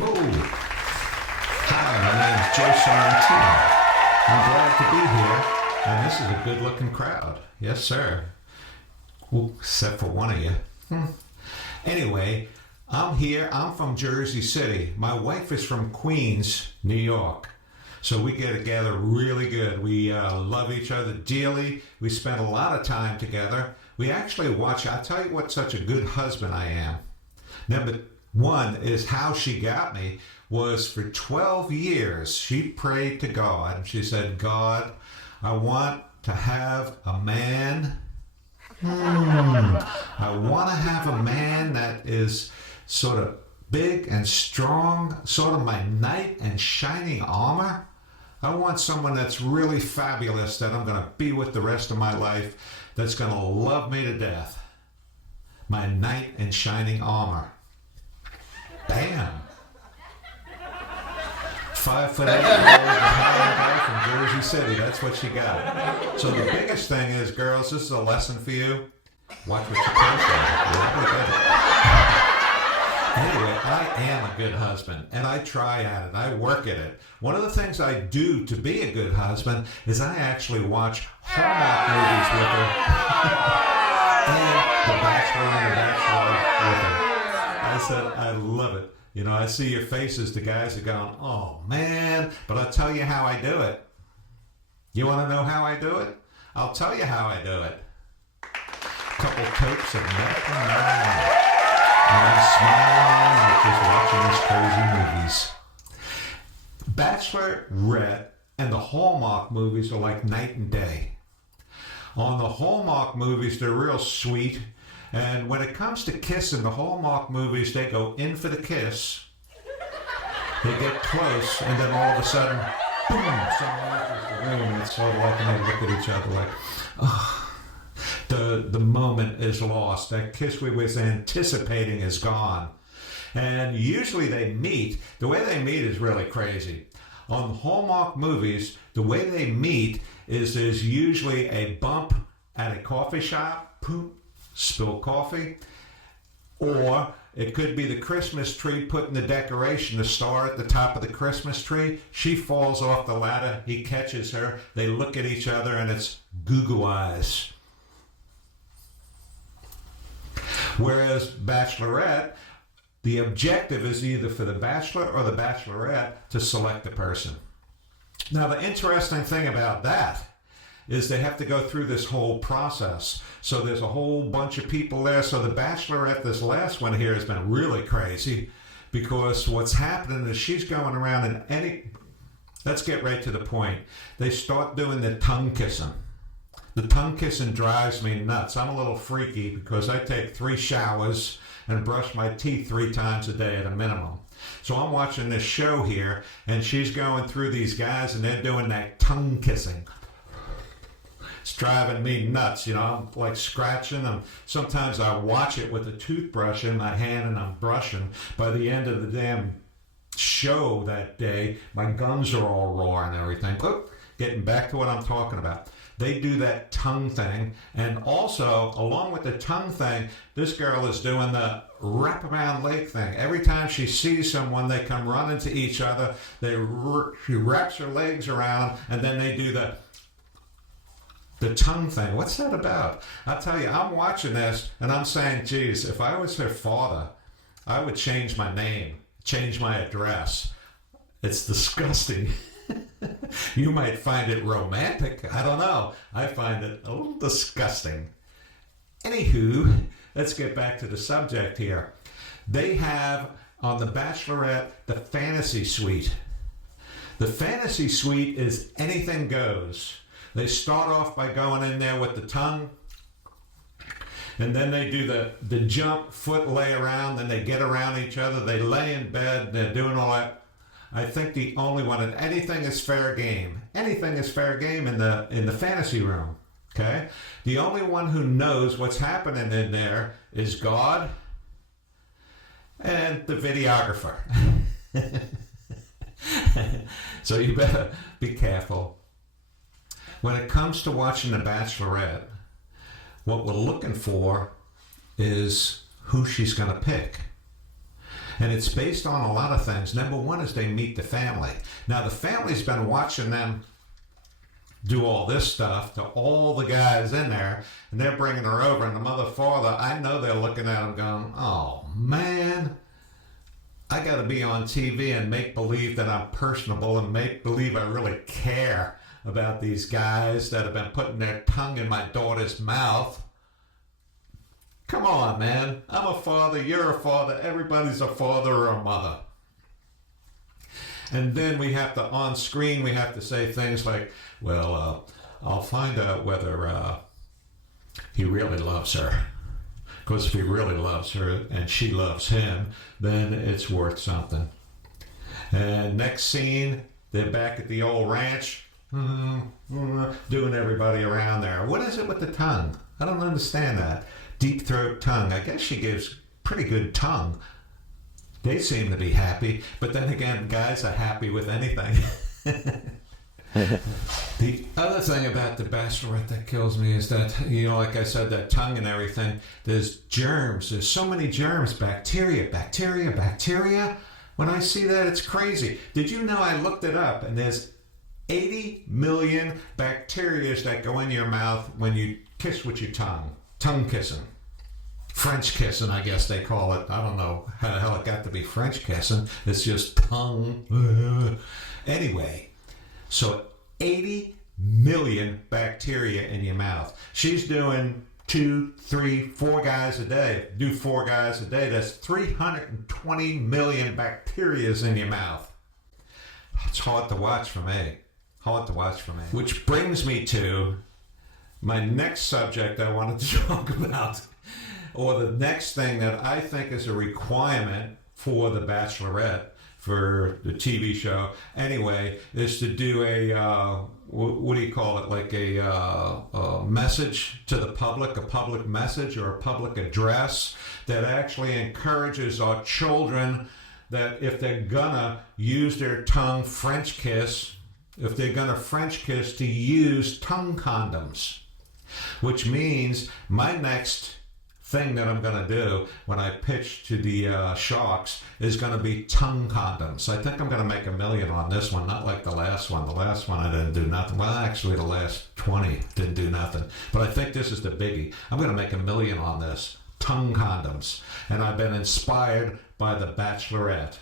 Whoa. Hi, my name is Joe Sorrentino. I'm glad to be here, and this is a good-looking crowd. Yes, sir. Well, except for one of you. Anyway, I'm here. I'm from Jersey City. My wife is from Queens, New York. So we get together really good. We love each other dearly. We spend a lot of time together. We actually watch. I'll tell you what such a good husband I am. Number one is how she got me was for 12 years. She prayed to God. She said, God, I want to have a man. I want to have a man that is sort of big and strong, sort of my knight in shining armor. I want someone that's really fabulous that I'm going to be with the rest of my life, that's going to love me to death. My knight in shining armor. Bam. 5'8" guy from Jersey City. That's what she got. So the biggest thing is, girls, this is a lesson for you. Watch what you pray for. Anyway, I am a good husband, and I try at it. I work at it. One of the things I do to be a good husband is I actually watch Hallmark movies with her. And The Bachelor and The Bachelor with her. I said, I love it. You know, I see your faces, the guys are going, oh man, but I'll tell you how I do it. You want to know how I do it? I'll tell you how I do it. Couple totes of medical marijuana. And I'm smiling like just watching these crazy movies. Bachelorette and the Hallmark movies are like night and day. On the Hallmark movies, they're real sweet. And when it comes to kissing, the Hallmark movies, they go in for the kiss. They get close, and then all of a sudden, boom, someone enters the room, and it's sort of like, and they look at each other like, oh. The moment is lost. That kiss we was anticipating is gone. And usually they meet. The way they meet is really crazy. On Hallmark movies, the way they meet is there's usually a bump at a coffee shop, poop, spill coffee, or it could be the Christmas tree putting the decoration, the star at the top of the Christmas tree. She falls off the ladder. He catches her. They look at each other, and it's goo-goo eyes. Whereas Bachelorette, the objective is either for the Bachelor or the Bachelorette to select a person. Now, the interesting thing about that is they have to go through this whole process. So there's a whole bunch of people there. So the Bachelorette, this last one here, has been really crazy because what's happening is she's going around and let's get right to the point. They start doing the tongue kissing. The tongue kissing drives me nuts. I'm a little freaky because I take 3 showers and brush my teeth 3 times a day at a minimum. So I'm watching this show here, and she's going through these guys, and they're doing that tongue kissing. It's driving me nuts. You know, I'm like scratching them. Sometimes I watch it with a toothbrush in my hand, and I'm brushing. By the end of the damn show that day, my gums are all raw and everything. But getting back to what I'm talking about. They do that tongue thing, and also, along with the tongue thing, this girl is doing the wraparound leg thing. Every time she sees someone, they come running to each other. She wraps her legs around, and then they do the tongue thing. What's that about? I'll tell you, I'm watching this, and I'm saying, geez, if I was her father, I would change my name, change my address. It's disgusting. You might find it romantic. I don't know. I find it a little disgusting. Anywho, let's get back to the subject here. They have on The Bachelorette the fantasy suite. The fantasy suite is anything goes. They start off by going in there with the tongue, and then they do the jump, foot lay around, then they get around each other, they lay in bed, they're doing all that. I think the only one, and anything is fair game. Anything is fair game in the fantasy room. Okay? The only one who knows what's happening in there is God and the videographer. So you better be careful. When it comes to watching The Bachelorette, what we're looking for is who she's going to pick. And it's based on a lot of things. Number one is they meet the family. Now, the family's been watching them do all this stuff to all the guys in there, and they're bringing her over, and the mother, father, I know they're looking at them going, oh, man, I got to be on TV and make believe that I'm personable and make believe I really care about these guys that have been putting their tongue in my daughter's mouth. Come on, man. I'm a father. You're a father. Everybody's a father or a mother. And then we have to, on screen, we have to say things like, well, I'll find out whether he really loves her. Because if he really loves her and she loves him, then it's worth something. And next scene, they're back at the old ranch, doing everybody around there. What is it with the tongue? I don't understand that. Deep throat tongue. I guess she gives pretty good tongue. They seem to be happy, but then again, guys are happy with anything. The other thing about The Bachelorette that kills me is that, like I said, that tongue and everything, there's germs. There's so many germs, bacteria. When I see that, it's crazy. Did you know, I looked it up, and there's 80 million bacteria that go in your mouth when you kiss with your tongue. Tongue kissing. French kissing, I guess they call it. I don't know how the hell it got to be French kissing. It's just tongue. Anyway, so 80 million bacteria in your mouth. She's doing 2, 3, 4 guys a day. Do 4 guys a day. That's 320 million bacterias in your mouth. It's hard to watch for me. Which brings me to my next subject I wanted to talk about. Or the next thing that I think is a requirement for The Bachelorette, for the TV show, anyway, is to do a, what do you call it, like a message to the public, a public message or a public address that actually encourages our children that if they're gonna use their tongue French kiss, if they're gonna French kiss, to use tongue condoms. Which means my next thing that I'm going to do when I pitch to the Sharks is going to be tongue condoms. I think I'm going to make $1 million on this one, not like the last one. The last one I didn't do nothing. Well, actually the last 20 didn't do nothing. But I think this is the biggie. I'm going to make $1 million on this. Tongue condoms. And I've been inspired by The Bachelorette.